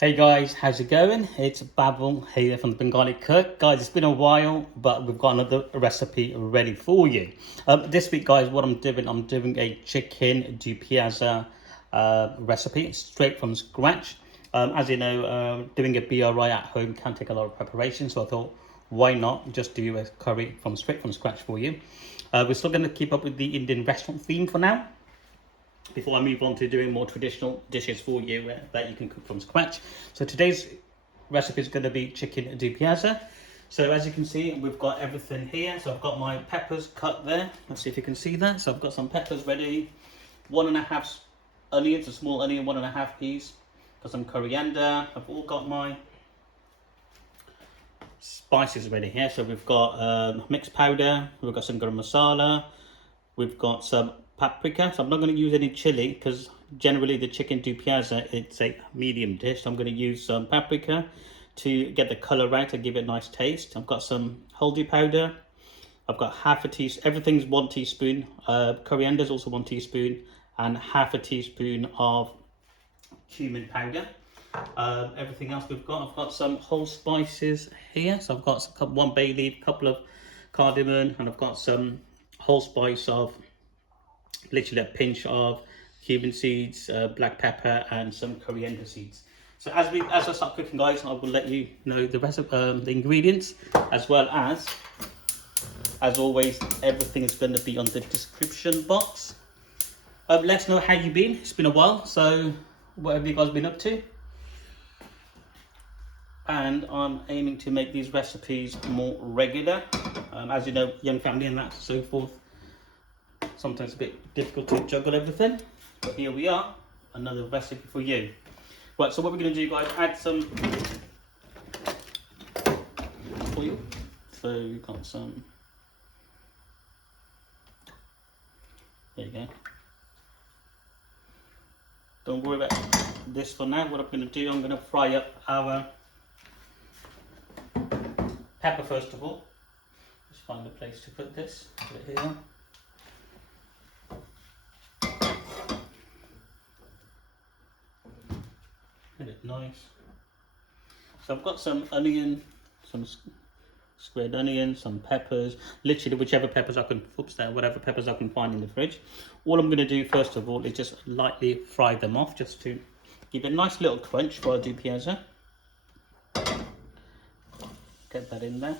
Hey guys, how's it going? It's Babul here from the Bengali Cook. Guys, it's been a while, but we've got another recipe ready for you. This week, guys, what I'm doing a chicken Dopiaza recipe straight from scratch. As you know, doing a BRI at home can take a lot of preparation, so I thought, why not just do a curry from straight from scratch for you. We're still going to keep up with the Indian restaurant theme for now, before I move on to doing more traditional dishes for you that you can cook from scratch. So today's recipe is going to be chicken Dopiaza. So as you can see, we've got everything here. So I've got my peppers cut there. Let's see if you can see that. So I've got some peppers ready, 1.5 onions, a small onion, 1.5 peas. Got some coriander. I've all got my spices ready here. So we've got mixed powder, we've got some garam masala, we've got some paprika. So I'm not going to use any chili because generally the chicken Dopiaza, it's a medium dish. So I'm going to use some paprika to get the color right and give it a nice taste. I've got some haldi powder. I've got half a teaspoon, everything's 1 teaspoon. Coriander is also 1 teaspoon, and half a teaspoon of cumin powder. Everything else I've got some whole spices here. So I've got 1 bay leaf, a couple of cardamom, and I've got some whole spice of literally a pinch of cumin seeds, black pepper, and some coriander seeds. So as I start cooking, guys, I will let you know the rest of the ingredients, as well as always, everything is going to be on the description box. Let us know how you've been. It's been a while, so what have you guys been up to? And I'm aiming to make these recipes more regular. As you know, young family and that, so forth. Sometimes a bit difficult to juggle everything, but here we are, another recipe for you. Right, so what we're going to do, guys, add some oil. So we've got some, there you go. Don't worry about this for now. What I'm going to do, I'm going to fry up our pepper first of all. Just find a place to put this, put it here. Get it nice. So I've got some onion, some squared onion, some peppers, literally whichever peppers I can, whatever peppers I can find in the fridge. All I'm going to do first of all is just lightly fry them off, just to give it a nice little crunch for our Dopiaza. Get that in there.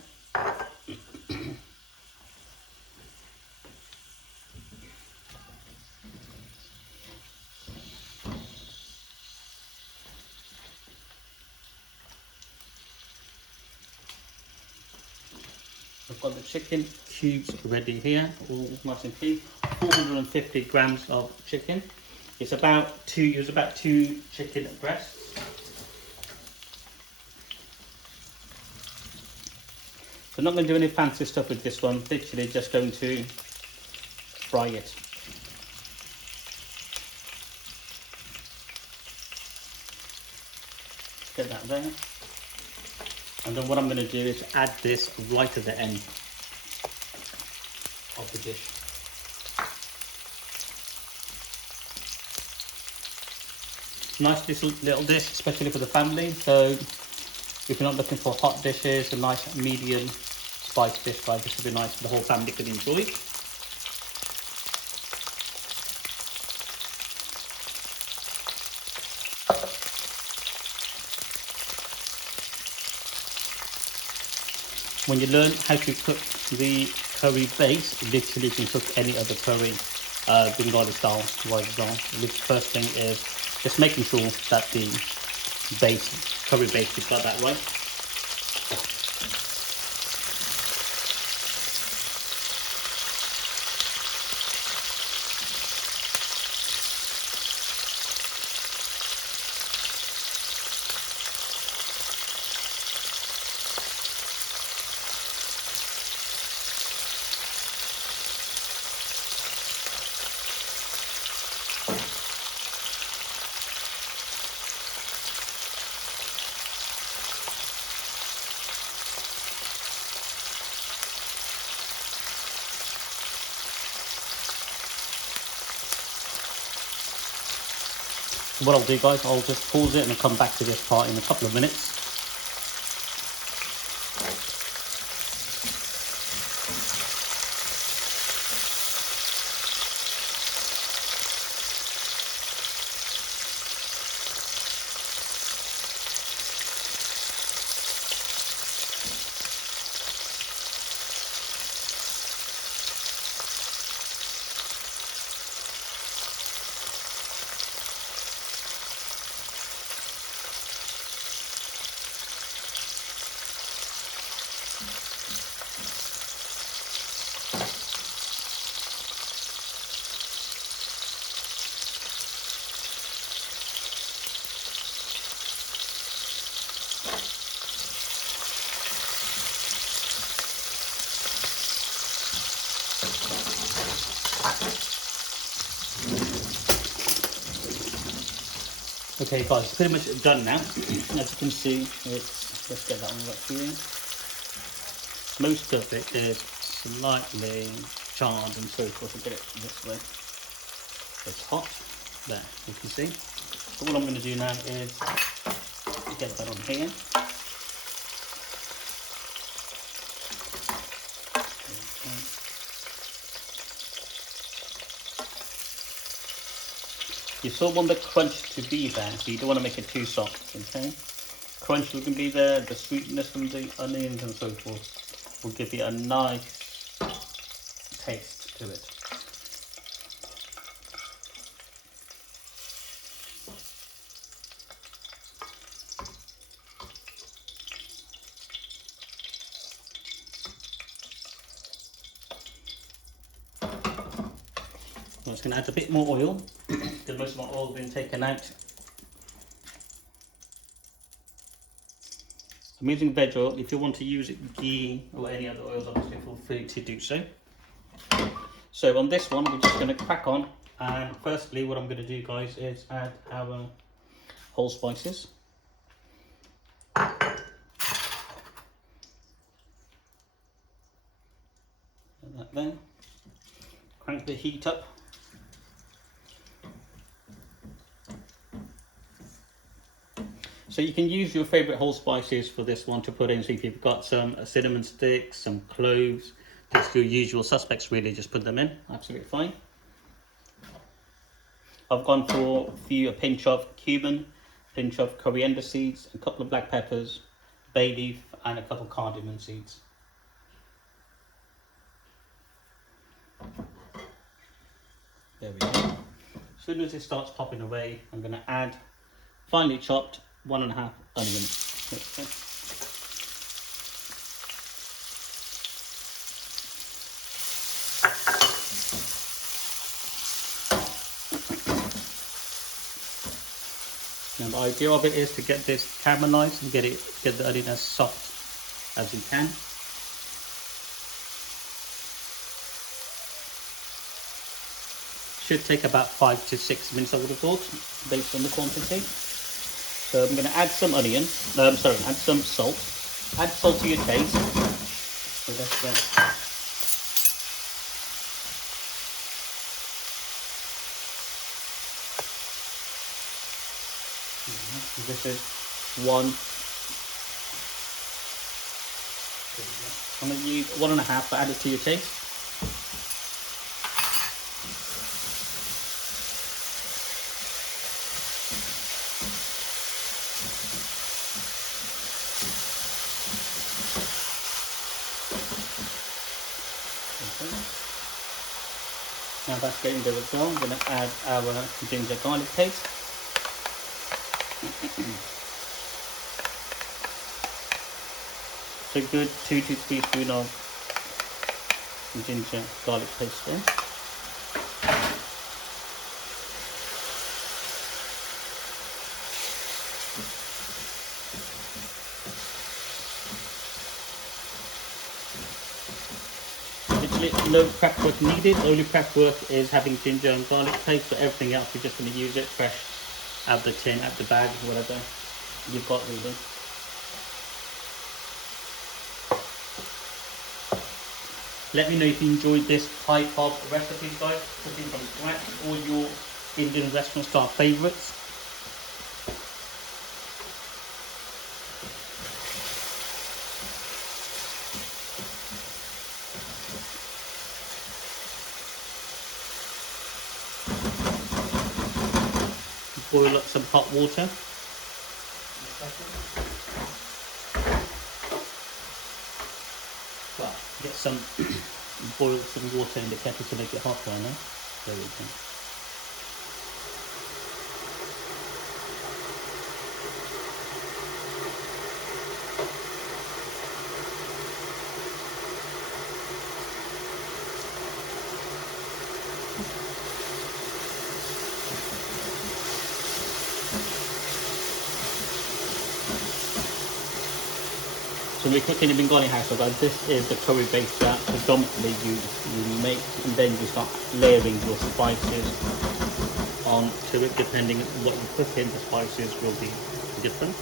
I've got the chicken cubes ready here, all nice and clean. 450 grams of chicken. It's about two chicken breasts. So I'm not going to do any fancy stuff with this one, literally just going to fry it. Get that there. And then what I'm going to do is add this right at the end of the dish. Nice little dish, especially for the family. So if you're not looking for hot dishes, a nice medium spice dish, guys, this would be nice for the whole family could enjoy. When you learn how to cook the curry base, literally you can cook any other curry, Bengali style, white style. The first thing is just making sure that the curry base, you've got that right. what I'll do, guys, I'll just pause it and I'll come back to this part in a couple of minutes. Okay, guys, it's pretty much done now. As you can see, let's get that one right here. Most of it is slightly charred and so forth. I'll get it this way. It's hot. There, you can see. So what I'm going to do now is get that on here. You still want the crunch to be there, so you don't want to make it too soft, okay? Crunch will be there, the sweetness from the onions and so forth will give you a nice taste to it. I'm just going to add a bit more oil, because most of my oil has been taken out. I'm using veg oil. If you want to use ghee or any other oils, obviously feel free to do so. So on this one, we're just going to crack on. And firstly, what I'm going to do, guys, is add our whole spices. Put that there. Crank the heat up. So you can use your favourite whole spices for this one to put in. So if you've got some cinnamon sticks, some cloves, just your usual suspects really, just put them in. Absolutely fine. I've gone for a pinch of cumin, pinch of coriander seeds, a couple of black peppers, bay leaf and a couple of cardamom seeds. There we go. As soon as it starts popping away, I'm going to add finely chopped 1.5 onions. Okay. Now the idea of it is to get this caramelized and get the onion as soft as you can. Should take about 5 to 6 minutes, I would have thought, based on the quantity. So I'm going to add some onion, add some salt. Add salt to your taste. So that's this is one. I'm going to use 1.5, but add it to your taste. Now that's getting there as well. I'm going to add our ginger garlic paste. So a good 2 to 3 spoons of ginger garlic paste there. No prep work needed. Only prep work is having ginger and garlic paste, but everything else you're just going to use it fresh out the tin, out the bag, whatever you've got really. Let me know if you enjoyed this type of recipes, guys, cooking from scratch, or your Indian restaurant style favourites. boil up some hot water. Well, get some boil some water in the kettle to make it hot right now. There we go. So we're cooking in Bengali household, guys. This is the curry base that predominantly you make, and then you start layering your spices onto it. Depending on what you cook in, the spices will be different.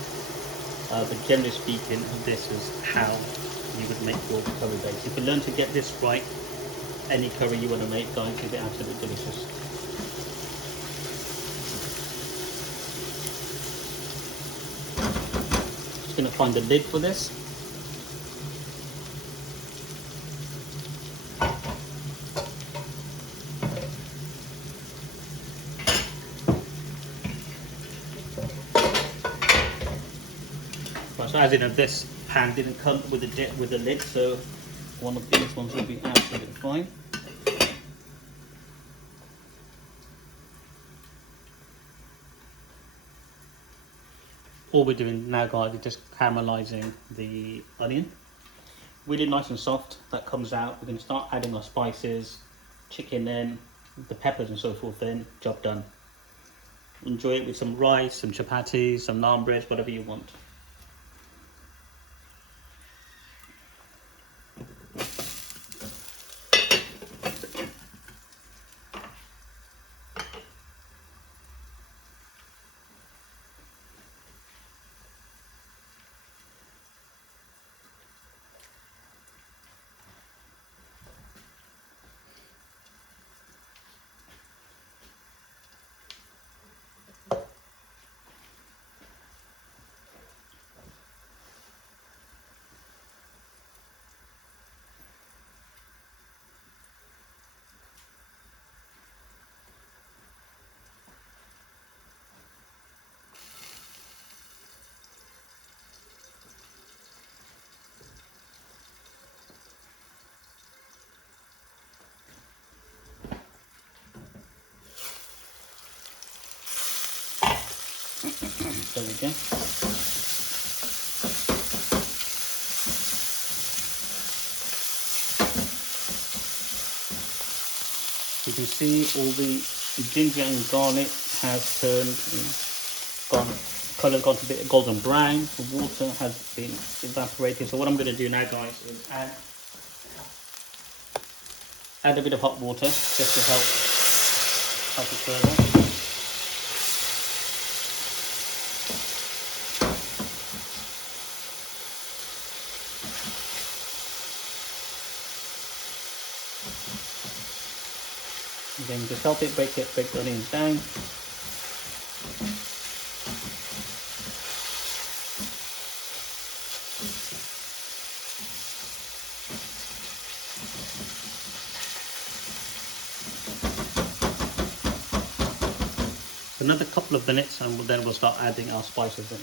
But generally speaking, this is how you would make your curry base. If you learn to get this right, any curry you want to make, guys, will be absolutely delicious. Just going to find the lid for this. So as you know, this pan didn't come with a lid, so one of these ones will be absolutely fine. All we're doing now, guys, is just caramelizing the onion. Really nice and soft. That comes out. We're going to start adding our spices, chicken in, the peppers and so forth in. Job done. Enjoy it with some rice, some chapatis, some naan bread, whatever you want. There we go. You can see all the ginger and garlic has turned, colour's gone to a bit golden brown. The water has been evaporated. So what I'm going to do now, guys, is add a bit of hot water just to help it further. Again, just help it break the onions down. Another couple of minutes, and then we'll start adding our spices in.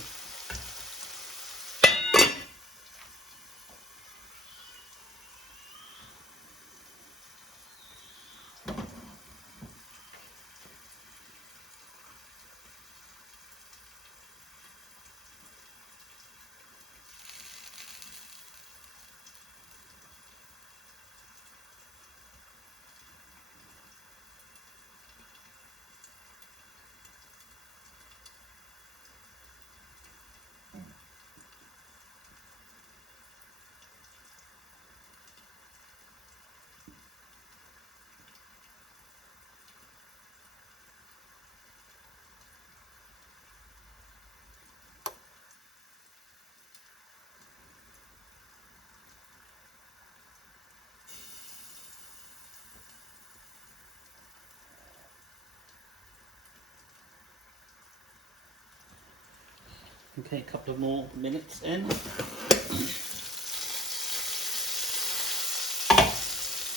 Okay, a couple of more minutes in.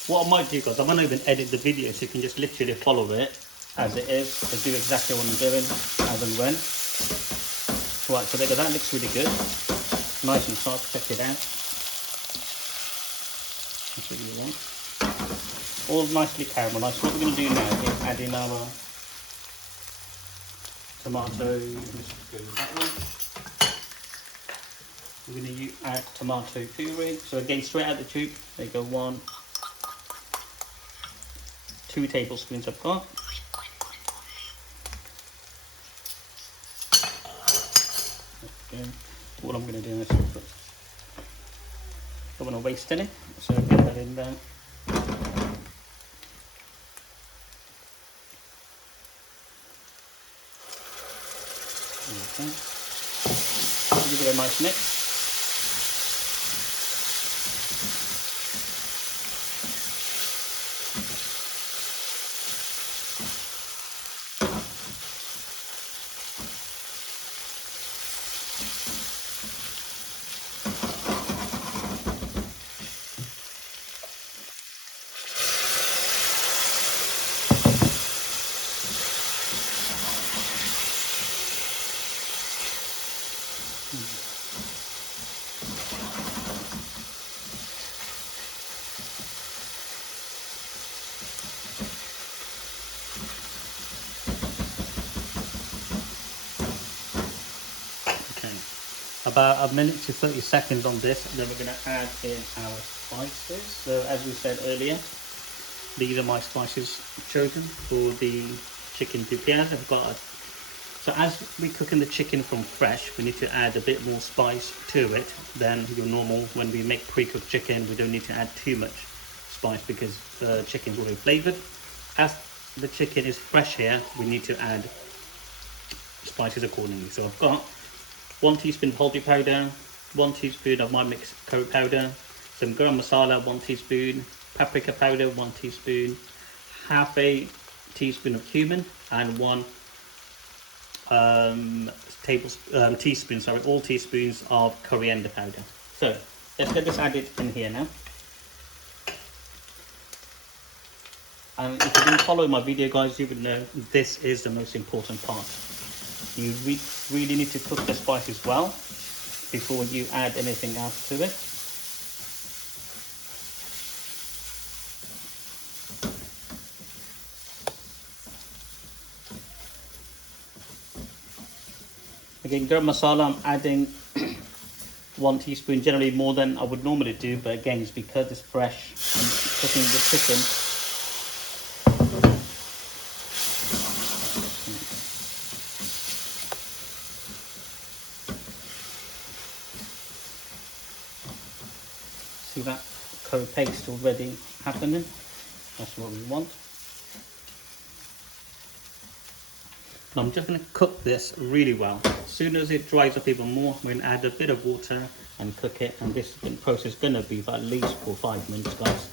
What I might do, guys, I might not even edit the video, so you can just literally follow it as it is. So do exactly what I'm doing. as and when. Right, so there you go, that looks really good. Nice and soft, check it out. That's what you want. All nicely caramelised. What we're going to do now is add in our tomato. Let's go that one. We're going to add tomato puree. So again, straight out the tube, there you go, 2 tablespoons I've got. Okay. What I'm going to do is don't want to waste any, so get that in there. Okay. Give it a nice mix. About a minute to 30 seconds on this, and then we're going to add in our spices. So as we said earlier, these are my spices chosen for the chicken Dopiaza. So as we're cooking the chicken from fresh, we need to add a bit more spice to it than your normal. When we make pre-cooked chicken, we don't need to add too much spice because the chicken's already flavoured. As the chicken is fresh here, we need to add spices accordingly. So I've got 1 teaspoon of haldi powder, 1 teaspoon of my mixed curry powder, some garam masala, 1 teaspoon, paprika powder, 1 teaspoon, half a teaspoon of cumin, and 1 teaspoon, all teaspoons of coriander powder. So let's get this added in here now. And if you've been following my video, guys, you would know this is the most important part. You really need to cook the spices well before you add anything else to it. Again, garam masala, I'm adding 1 teaspoon, generally more than I would normally do, but again, it's because it's fresh and cooking the chicken. See that curry paste already happening? That's what we want. And I'm just going to cook this really well. As soon as it dries up even more, I'm going to add a bit of water and cook it. And this process is going to be for at least 4 or 5 minutes, guys.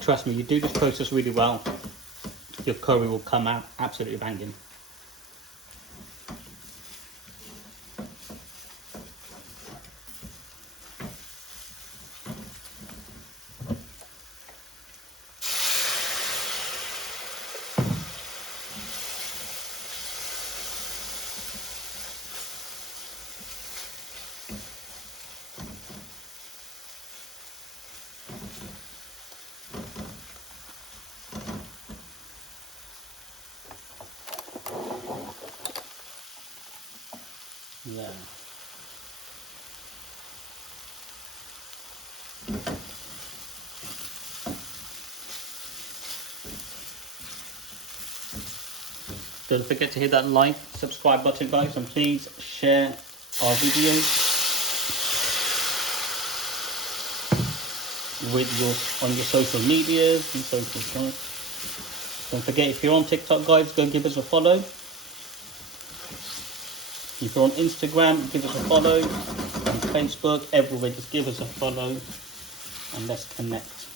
Trust me, you do this process really well, your curry will come out absolutely banging. Yeah. Don't forget to hit that like, subscribe button, guys, and please share our videos on your social medias and socials, guys. Don't forget, if you're on TikTok, guys, go give us a follow. If you're on Instagram, give us a follow. On Facebook, everywhere, just give us a follow and let's connect.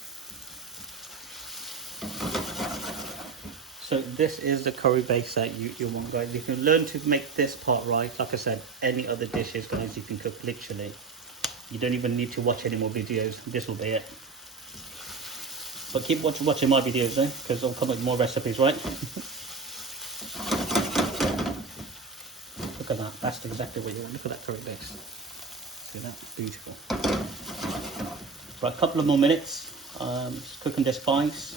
So this is the curry base that you want, guys. If you learn to make this part right, like I said, any other dishes, guys, you can cook literally. You don't even need to watch any more videos. This will be it. But keep watching my videos, because I'll come up with more recipes, right? Look at that. That's exactly what you want. Look at that curry base. See that? Beautiful. For a couple of more minutes, just cooking this spice.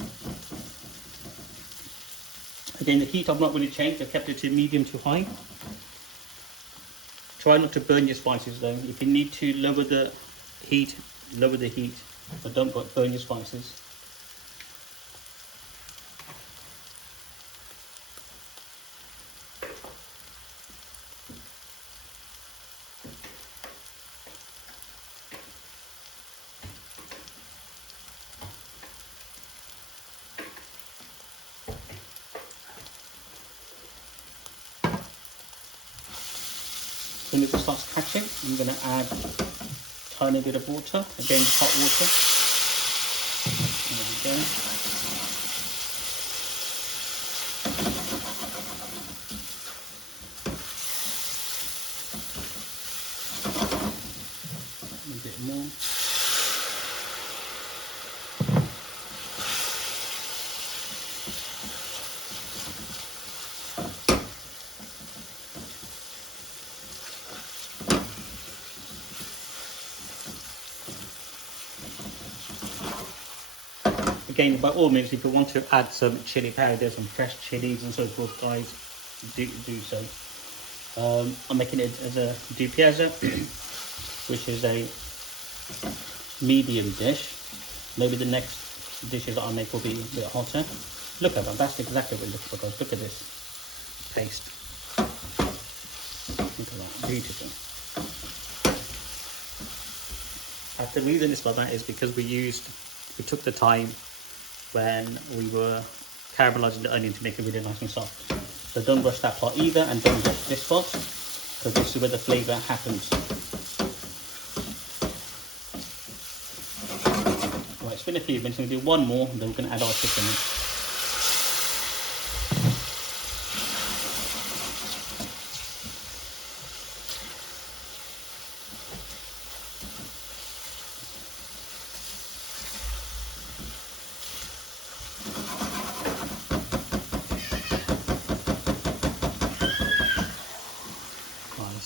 Again, the heat I've not really changed. I've kept it to medium to high. Try not to burn your spices though. If you need to lower the heat, lower the heat, but don't burn your spices. When it starts catching, I'm going to add a tiny bit of water, again hot water. There we go. A bit more. Again, by all means, if you want to add some chili powder, some fresh chilies and so forth, guys, do so. I'm making it as a Dopiaza, which is a medium dish. Maybe the next dishes that I make will be a bit hotter. Look at that, that's exactly what we're looking for, guys. Look at this paste. Look at that, beautiful. The reason it's like that is because we took the time when we were caramelizing the onion to make it really nice and soft. So don't rush that part either, and don't rush this part, because this is where the flavour happens. Right, it's been a few minutes, we're going to do one more, and then we're going to add our chicken in.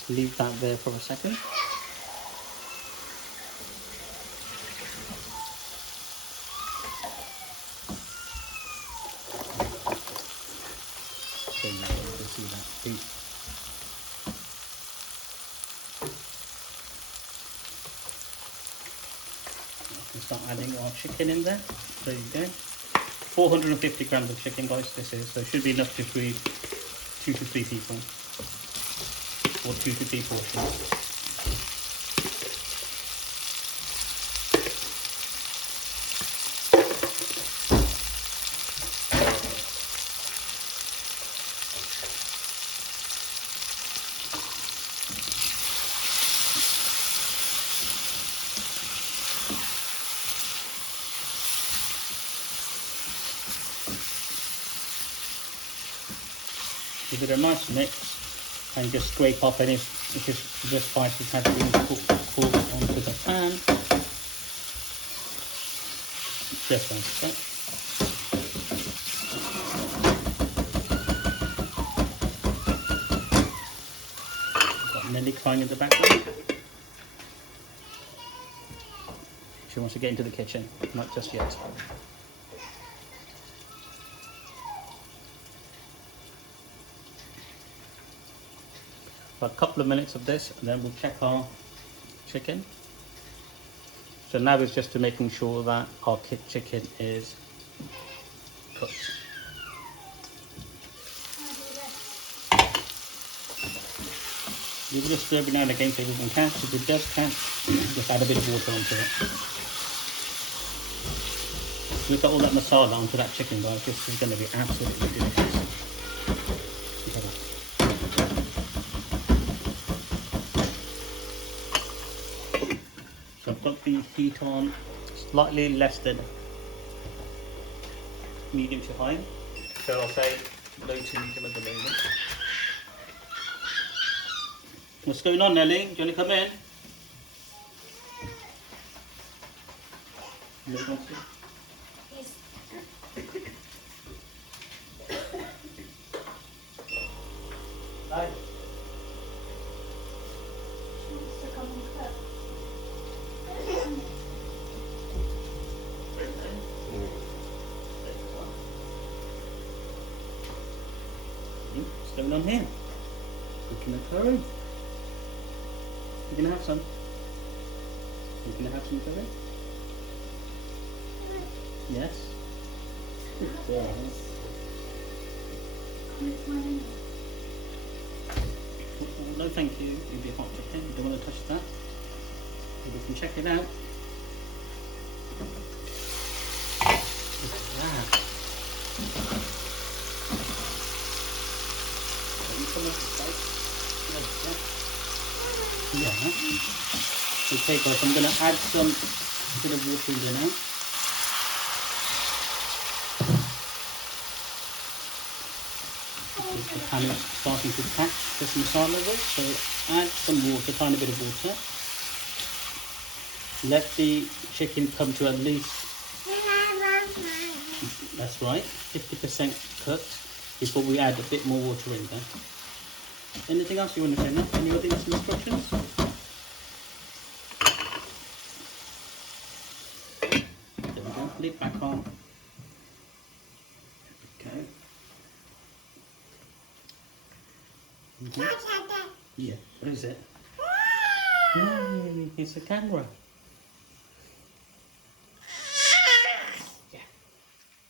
Leave that there for a second. So now you can see that piece. We can start adding our chicken in there. There you go. 450 grams of chicken, guys. This is, so it should be enough to feed 2 to 3 people. Or 2 to 3 portions. Give it a nice mix. And just scrape off any if the spices have been cooked onto the pan. Just like that. Got Nelly crying in the background. She wants to get into the kitchen, not just yet. For a couple of minutes of this, and then we'll check our chicken. So now it's just to making sure that our chicken is cooked. You will just stir every now and again so it doesn't catch. If it does catch, just add a bit of water onto it. Look at all that masala onto that chicken, guys. This is going to be absolutely delicious. Look at that. So I've got the heat on slightly less than medium to high. So I'll say low to medium at the moment. What's going on, Nelly? Do you want to come in? Hi. going on here? Cooking a curry. You gonna have some? You gonna have some curry? Yes. Yeah. No, thank you. You'll be hot chicken. You don't want to touch that. We can check it out. Look at that. Yeah. Okay, guys, I'm going to add some bit of water in there now. The pan is starting to catch this masala with, so add some water, tiny bit of water. Let the chicken come to at least, that's right, 50% cooked before we add a bit more water in there. Anything else you want to say now? Any other instructions? There we go, lid back on. Okay. Yeah, what is it? No, it's a camera. Yeah,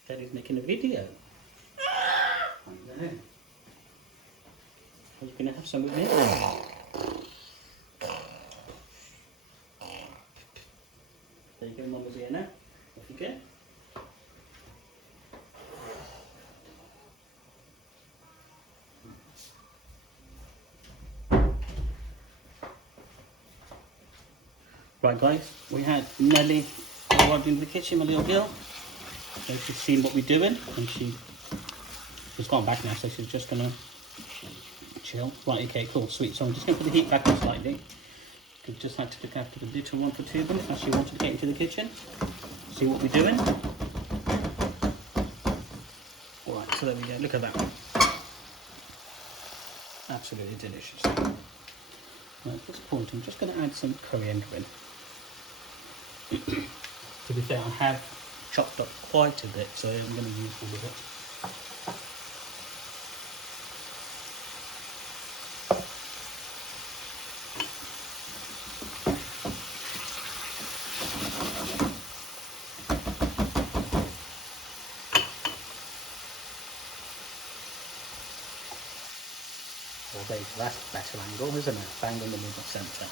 Daddy's making a video. I know. Are you going to have some with me? There you go, Mama's here now. Off you go. Right guys, we had Nelly arrived in the kitchen, my little girl. So she's seen what we're doing and she's gone back now, so she's just gonna chill. Right, okay, cool, sweet. So I'm just gonna put the heat back on slightly. We've just had to look after the little one for 2 minutes as she wanted to get into the kitchen. See what we're doing. Alright, so there we go, look at that one. Absolutely delicious. Right, at this point I'm just gonna add some coriander in. To be fair, I have chopped up quite a bit, so I'm going to use all of it. Well, there you go. That's a better angle, isn't it? Bang in the middle centre.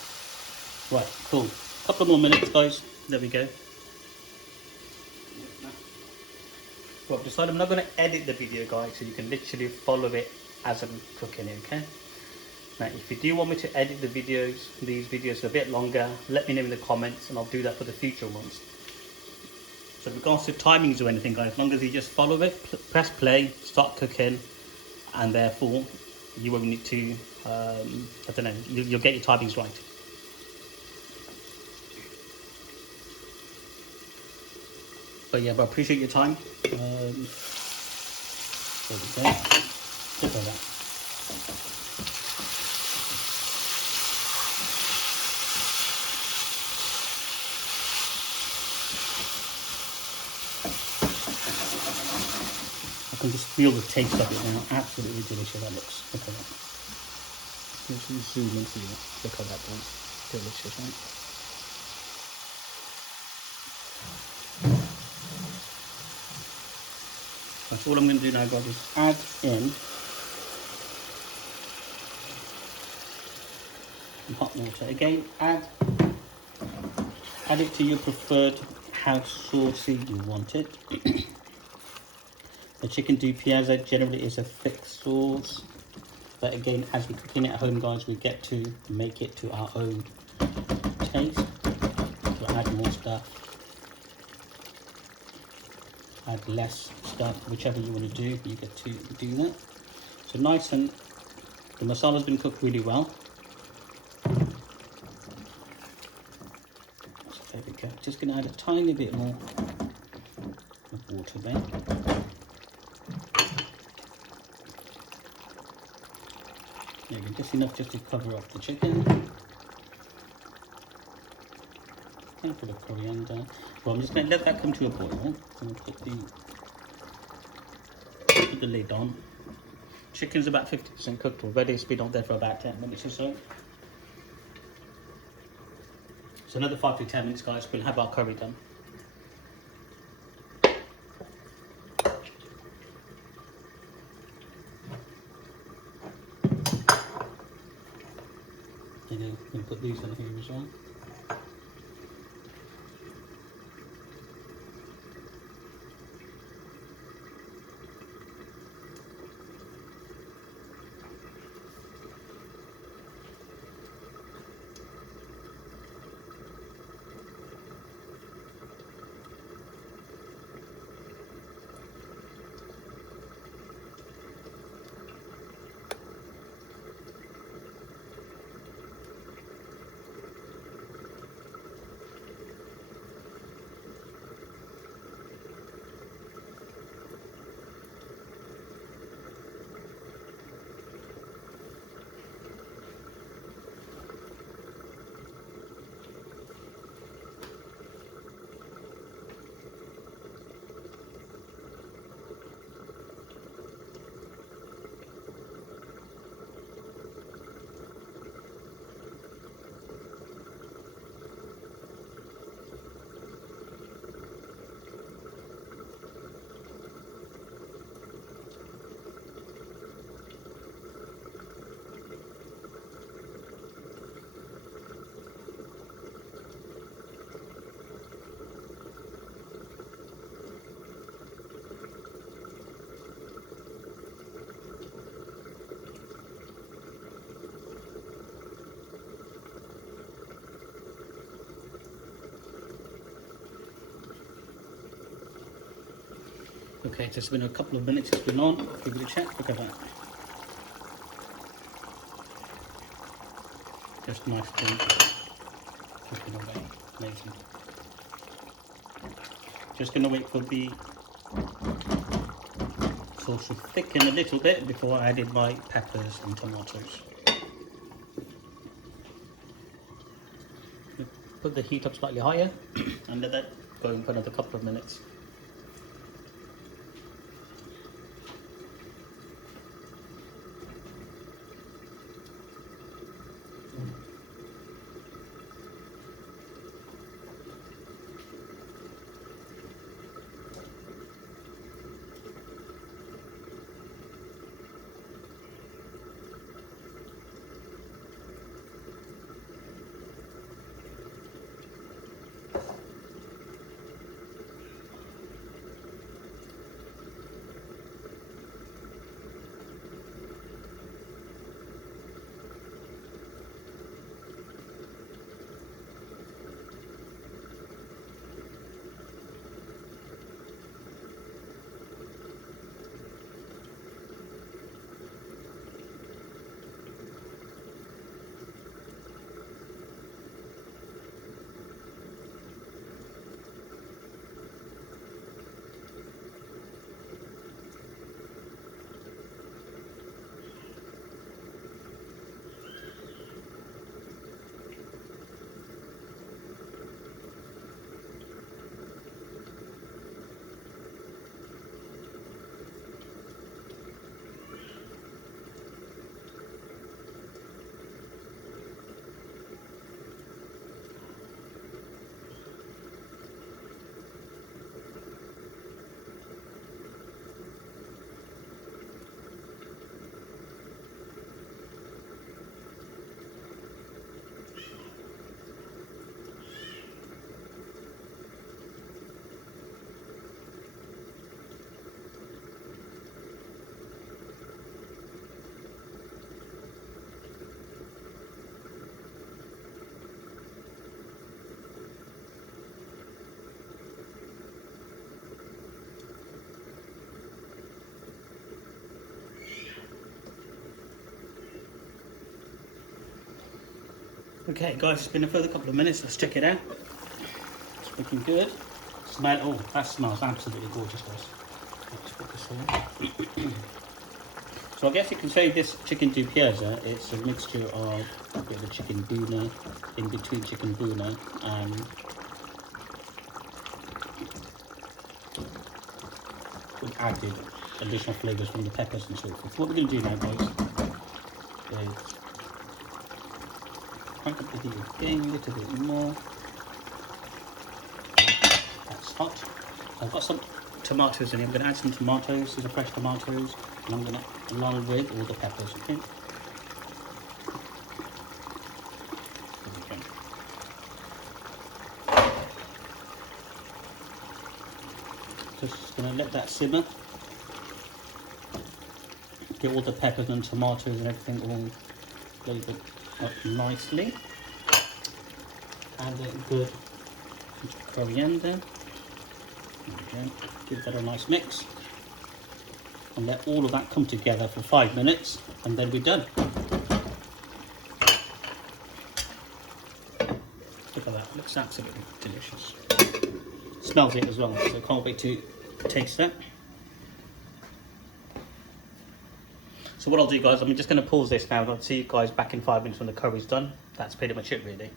Right, cool. Couple more minutes, guys. There we go. Well, I've decided I'm not going to edit the video, guys, so you can literally follow it as I'm cooking it, okay? Now, if you do want me to edit the videos, these videos a bit longer, let me know in the comments, and I'll do that for the future ones. So, in regards to timings or anything, guys, as long as you just follow it, press play, start cooking, and therefore you won't need to, I don't know, you'll get your timings right. But yeah, but I appreciate your time. There we go. Look at that. I can just feel the taste of it now. Absolutely delicious that looks. Look at that. Just zoom in for you. Look at that one. Delicious, right? That's all I'm going to do now, guys, is add in some hot water. Again, add it to your preferred how saucy you want it. The chicken Dopiaza generally is a thick sauce, but again, as we're cooking it at home, guys, we get to make it to our own taste. So add more stuff. Add less stuff, whichever you want to do, you get to do that. So nice, and the masala's been cooked really well. So there we go. Just going to add a tiny bit more of water there. There we go, just enough just to cover up the chicken. A bit of coriander. Well, I'm just going to let that come to a boil. I'm going to put the lid on. Chicken's about 50% cooked already. It's been on there for about 10 minutes or so. So another 5 to 10 minutes, guys, we'll have our curry done. There you go. We'll put these in here as well. Okay, it's been a couple of minutes it's been on. Give it a check. Look at that. Just nice thing. Cooking away. Amazing. Just gonna wait for the sauce to thicken a little bit before I added my peppers and tomatoes. Put the heat up slightly higher and let that go for another couple of minutes. Okay guys, it's been a further couple of minutes, let's check it out. It's looking good. Smell, oh, that smells absolutely gorgeous guys. Let's put this in. So I guess you can say this chicken Dopiaza, it's a mixture of a bit of a chicken doona, in between chicken doona and we added additional flavours from the peppers and so forth. What we're going to do now, guys, is crank up the heat again a little bit more. That's hot. I've got some tomatoes in here. I'm going to add some tomatoes. These are fresh tomatoes, and I'm going to along with all the peppers. Okay. Just going to let that simmer. Get all the peppers and tomatoes and everything all flavoured up nicely. Add a good coriander. Okay. Give that a nice mix. And let all of that come together for 5 minutes, and then we're done. Look at that, looks absolutely delicious. Smells it as well, so I can't wait to taste that. So what I'll do, guys, I'm just going to pause this now. I'll see you guys back in 5 minutes when the curry's done. That's pretty much it, really.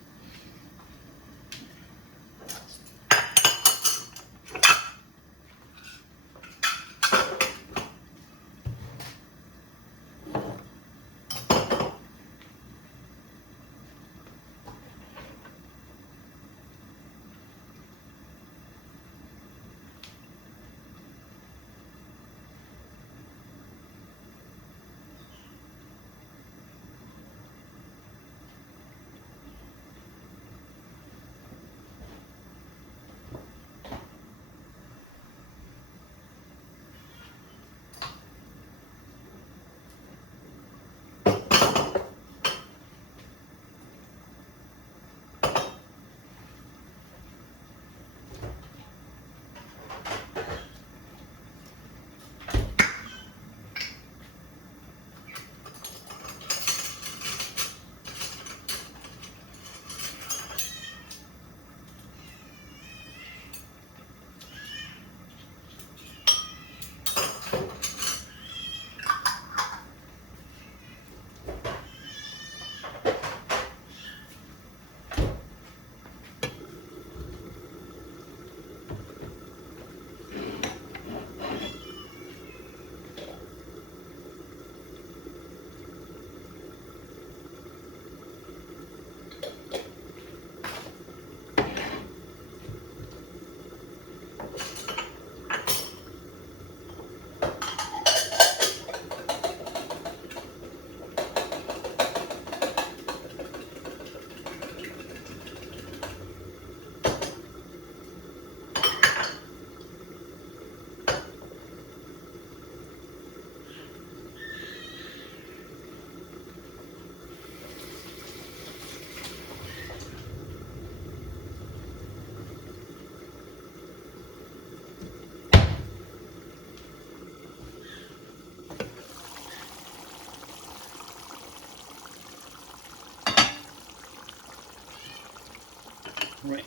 Right,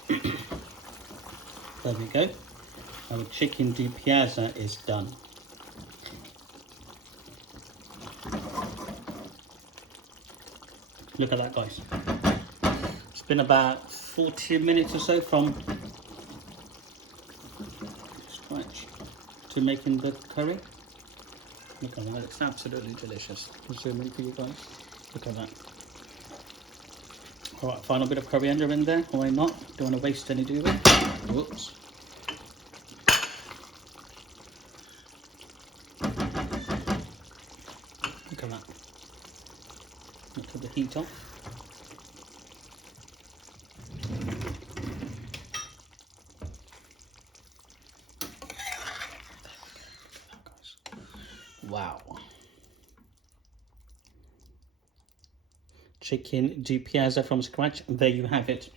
there we go. Our chicken Dopiaza is done. Look at that, guys. It's been about 40 minutes or so from scratch to making the curry. Look at that, it's absolutely delicious. I'll zoom in for you guys. Look at that. Alright, final bit of coriander in there, why not? Don't want to waste any, do we? Whoops. Look at that. Look at the heat off. Wow. Chicken Dopiaza from scratch, and there you have it.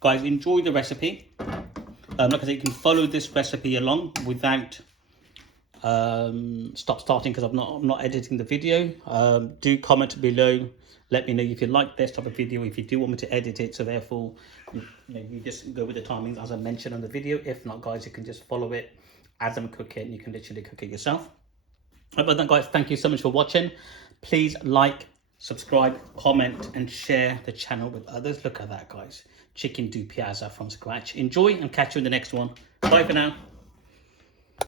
Guys, enjoy the recipe. Like I said, you can follow this recipe along without starting because I'm not editing the video. Do comment below, let me know if you like this type of video, if you do want me to edit it, so therefore you just go with the timings as I mentioned on the video. If not, guys, you can just follow it as I'm cooking. You can literally cook it yourself. But then, guys, thank you so much for watching. Please like, subscribe, comment and share the channel with others. Look at that, guys. Chicken Dopiaza from scratch. Enjoy and catch you in the next one. Bye for now.